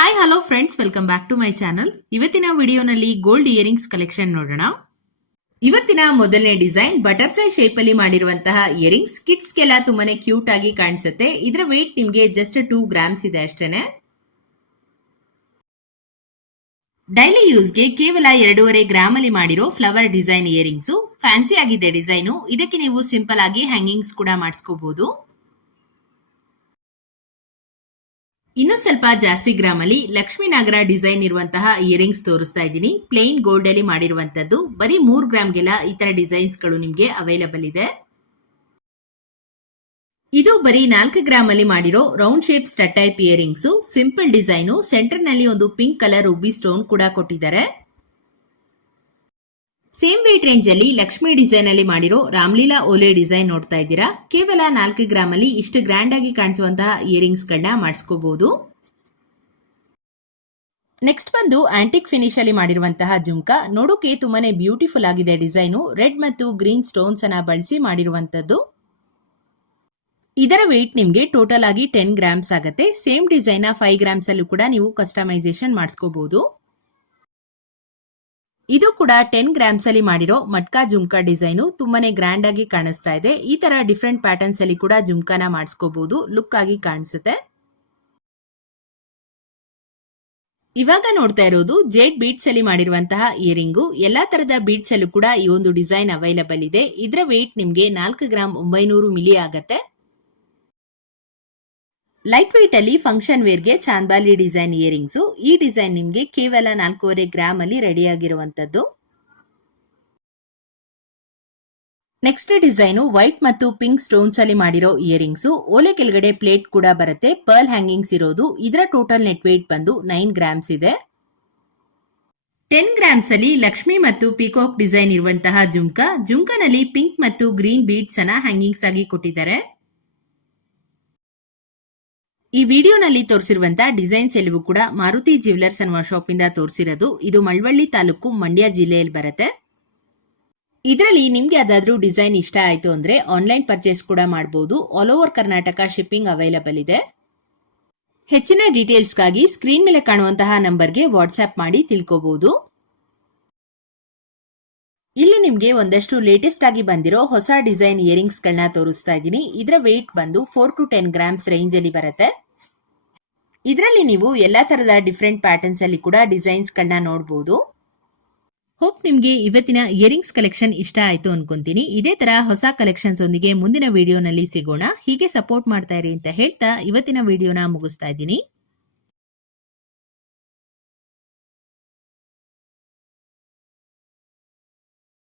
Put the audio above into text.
Hi hello friends welcome back to my channel ಇವತ್ತಿನ ವಿಡಿಯೋನಲ್ಲಿ gold earrings collection ನೋಡೋಣ. ಇವತ್ತಿನ ಮೊದಲನೇ ಡಿಸೈನ್ ಬಟರ್ಫ್ಲೈ ಶೇಪ್ ಅಲ್ಲಿ ಮಾಡಿರುವಂತಹ ಇಯರಿಂಗ್ಸ್ ಕಿಡ್ಸ್ಗೆಲ್ಲ ತುಂಬಾನೇ ಕ್ಯೂಟ್ ಆಗಿ ಕಾಣಿಸುತ್ತೆ. ಇದರ ವೇಟ್ ನಿಮಗೆ ಜಸ್ಟ್ ಟೂ ಗ್ರಾಮ್ಸ್ ಇದೆ ಅಷ್ಟೇನೆ. ಡೈಲಿ ಯೂಸ್ಗೆ ಕೇವಲ ಎರಡೂವರೆ ಗ್ರಾಮ್ ಅಲ್ಲಿ ಮಾಡಿರೋ ಫ್ಲವರ್ ಡಿಸೈನ್ ಇಯರಿಂಗ್ಸ್ ಫ್ಯಾನ್ಸಿ ಆಗಿದೆ ಡಿಸೈನು ಇದಕ್ಕೆ ನೀವು ಸಿಂಪಲ್ ಆಗಿ ಹ್ಯಾಂಗಿಂಗ್ಸ್ ಕೂಡ ಮಾಡಿಸ್ಕೋಬಹುದು ಇನ್ನು ಸ್ವಲ್ಪ ಜಾಸ್ತಿ ಗ್ರಾಮ್ ಅಲ್ಲಿ ಲಕ್ಷ್ಮೀನಾಗರ ಡಿಸೈನ್ ಇರುವಂತಹ ಇಯರಿಂಗ್ಸ್ ತೋರಿಸ್ತಾ ಇದ್ದೀನಿ. ಪ್ಲೇನ್ ಗೋಲ್ಡ್ ಅಲ್ಲಿ ಮಾಡಿರುವಂತದ್ದು ಬರೀ ಮೂರ್ ಗ್ರಾಮ್ಗೆಲ್ಲ ಈ ತರ ಡಿಸೈನ್ಸ್ಗಳು ನಿಮ್ಗೆ ಅವೈಲಬಲ್ ಇದೆ. ಇದು ಬರೀ ನಾಲ್ಕು ಗ್ರಾಮ್ ಅಲ್ಲಿ ಮಾಡಿರೋ round shape stud type earrings simple design ಸೆಂಟರ್ನಲ್ಲಿ ಒಂದು ಪಿಂಕ್ ಕಲರ್ ಉಬ್ಬಿ ಸ್ಟೋನ್ ಕೂಡ ಕೊಟ್ಟಿದ್ದಾರೆ. ಸೇಮ್ ವೇಟ್ ರೇಂಜ್ ಅಲ್ಲಿ ಲಕ್ಷ್ಮಿ ಡಿಸೈನ್ ಅಲ್ಲಿ ಮಾಡಿರೋ ರಾಮ್ಲೀಲಾ ಓಲೆ ಡಿಸೈನ್ ನೋಡ್ತಾ ಇದ್ದೀರಾ? ಕೇವಲ ನಾಲ್ಕು ಗ್ರಾಮ್ ಅಲ್ಲಿ ಇಷ್ಟು ಗ್ರ್ಯಾಂಡ್ ಆಗಿ ಕಾಣಿಸುವಂತಹ ಇಯರಿಂಗ್ಸ್ ಗಳನ್ನ ಮಾಡಿಸ್ಕೋಬಹುದು ನೆಕ್ಸ್ಟ್ ಬಂದು ಆಂಟಿಕ್ ಫಿನಿಶ್ ಅಲ್ಲಿ ಮಾಡಿರುವಂತಹ ಜುಮ್ಕಾ. ನೋಡೋಕೆ ತುಂಬಾನೇ ಬ್ಯೂಟಿಫುಲ್ ಆಗಿದೆ ಡಿಸೈನು ರೆಡ್ ಮತ್ತು ಗ್ರೀನ್ ಸ್ಟೋನ್ಸ್ ಅನ್ನ ಬಳಸಿ ಮಾಡಿರುವಂತದ್ದು ಇದರ ವೆಯ್ಟ್ ನಿಮಗೆ ಟೋಟಲ್ ಆಗಿ ಟೆನ್ ಗ್ರಾಮ್ಸ್ ಆಗುತ್ತೆ. ಸೇಮ್ ಡಿಸೈನ್ ಫೈವ್ ಗ್ರಾಮ್ಸ್ ಅಲ್ಲೂ ಕೂಡ ನೀವು ಕಸ್ಟಮೈಸೇಷನ್ ಮಾಡಿಸ್ಕೋಬಹುದು ಇದು ಕೂಡ ಟೆನ್ ಗ್ರಾಮ್ಸ್ ಅಲ್ಲಿ ಮಾಡಿರೋ ಮಟ್ಕಾ ಜುಮ್ಕಾ ಡಿಸೈನು. ತುಂಬಾನೇ ಗ್ರ್ಯಾಂಡ್ ಆಗಿ ಕಾಣಿಸ್ತಾ ಇದೆ. ಈ ತರ ಡಿಫ್ರೆಂಟ್ ಪ್ಯಾಟರ್ನ್ಸ್ ಅಲ್ಲಿ ಕೂಡ ಜುಮ್ಕಾನ ಮಾಡಿಸ್ಕೋಬಹುದು ಲುಕ್ ಆಗಿ ಕಾಣಿಸುತ್ತೆ. ಇವಾಗ ನೋಡ್ತಾ ಇರೋದು ಜೇಡ್ ಬೀಟ್ಸ್ ಅಲ್ಲಿ ಮಾಡಿರುವಂತಹ ಇಯರಿಂಗು ಎಲ್ಲಾ ತರದ ಬೀಟ್ಸ್ ಅಲ್ಲೂ ಕೂಡ ಈ ಒಂದು ಡಿಸೈನ್ ಅವೈಲಬಲ್ ಇದೆ. ಇದರ ವೆಯ್ಟ್ ನಿಮ್ಗೆ ನಾಲ್ಕು ಗ್ರಾಮ್ ಒಂಬೈನೂರು ಮಿಲಿ ಆಗತ್ತೆ. ಲೈಟ್ ವೈಟ್ ಅಲ್ಲಿ ಫಂಕ್ಷನ್ ವೇರ್ಗೆ ಚಾಂದಾಲಿ ಡಿಸೈನ್ ಇಯರಿಂಗ್ಸ್ ಈ ಡಿಸೈನ್ ನಿಮಗೆ ಕೇವಲ ನಾಲ್ಕೂವರೆ ರೆಡಿ ಆಗಿರುವಂತದ್ದು. ನೆಕ್ಸ್ಟ್ ಡಿಸೈನು ವೈಟ್ ಮತ್ತು ಪಿಂಕ್ ಸ್ಟೋನ್ಸ್ ಅಲ್ಲಿ ಮಾಡಿರೋ ಇಯರಿಂಗ್ಸ್ ಓಲೆ ಕೆಳಗಡೆ ಪ್ಲೇಟ್ ಕೂಡ ಬರುತ್ತೆ. ಪರ್ಲ್ ಹ್ಯಾಂಗಿಂಗ್ಸ್ ಇರೋದು. ಇದರ ಟೋಟಲ್ ನೆಟ್ ವೇಟ್ ಬಂದು ನೈನ್ ಗ್ರಾಮ್ಸ್ ಇದೆ. ಟೆನ್ ಗ್ರಾಮ್ಸ್ ಅಲ್ಲಿ ಲಕ್ಷ್ಮಿ ಮತ್ತು ಪಿಕಾಕ್ ಡಿಸೈನ್ ಇರುವಂತಹ ಜುಮ್ಕಾ. ಜುಮ್ಕಾನಲ್ಲಿ ಪಿಂಕ್ ಮತ್ತು ಗ್ರೀನ್ ಬೀಡ್ಸ್ ಅನ್ನ ಹ್ಯಾಂಗಿಂಗ್ಸ್ ಆಗಿ ಕೊಟ್ಟಿದ್ದಾರೆ. ಈ ವಿಡಿಯೋನಲ್ಲಿ ತೋರಿಸಿರುವಂತಹ ಡಿಸೈನ್ಸ್ ಎಲ್ಲವೂ ಕೂಡ ಮಾರುತಿ ಜ್ಯುವೆಲರ್ಸ್ ಅನ್ನುವ ಶಾಪ್ ಇಂದ ತೋರಿಸಿರೋದು. ಇದು ಮಳವಳ್ಳಿ ತಾಲೂಕು ಮಂಡ್ಯ ಜಿಲ್ಲೆಯಲ್ಲಿ ಬರುತ್ತೆ. ಇದರಲ್ಲಿ ನಿಮ್ಗೆ ಯಾವ್ದಾದ್ರು ಡಿಸೈನ್ ಇಷ್ಟ ಆಯ್ತು ಅಂದ್ರೆ ಆನ್ಲೈನ್ ಪರ್ಚೇಸ್ ಕೂಡ ಮಾಡಬಹುದು all over Karnataka shipping available ಇದೆ. ಹೆಚ್ಚಿನ ಡೀಟೇಲ್ಸ್ಗಾಗಿ ಸ್ಕ್ರೀನ್ ಮೇಲೆ ಕಾಣುವಂತಹ ನಂಬರ್ಗೆ ವಾಟ್ಸ್ಆಪ್ ಮಾಡಿ ತಿಳ್ಕೋಬಹುದು ಇಲ್ಲಿ ನಿಮಗೆ ಒಂದಷ್ಟು ಲೇಟೆಸ್ಟ್ ಆಗಿ ಬಂದಿರೋ ಹೊಸ ಡಿಸೈನ್ ಇಯರಿಂಗ್ಸ್ ಗಳನ್ನ ತೋರಿಸ್ತಾ ಇದ್ದೀನಿ. ಇದರ ವೆಯ್ಟ್ ಬಂದು four to ten grams range ಅಲ್ಲಿ ಬರುತ್ತೆ. ಇದರಲ್ಲಿ ನೀವು ಎಲ್ಲಾ ತರದ ಡಿಫ್ರೆಂಟ್ ಪ್ಯಾಟರ್ನ್ಸ್ ಅಲ್ಲಿ ಕೂಡ ಡಿಸೈನ್ಸ್ ಗಳನ್ನ ನೋಡಬಹುದು ಹೋಪ್ ನಿಮಗೆ ಇವತ್ತಿನ ಇಯರಿಂಗ್ಸ್ ಕಲೆಕ್ಷನ್ ಇಷ್ಟ ಆಯ್ತು ಅನ್ಕೊಂತೀನಿ. ಇದೇ ತರ ಹೊಸ ಕಲೆಕ್ಷನ್ಸ್ ಒಂದಿಗೆ ಮುಂದಿನ ವಿಡಿಯೋನಲ್ಲಿ ಸಿಗೋಣ. ಹೀಗೆ ಸಪೋರ್ಟ್ ಮಾಡ್ತಾ ಇರಿ ಅಂತ ಹೇಳ್ತಾ ಇವತ್ತಿನ ವಿಡಿಯೋನ ಮುಗಿಸ್ತಾ ಇದ್ದೀನಿ.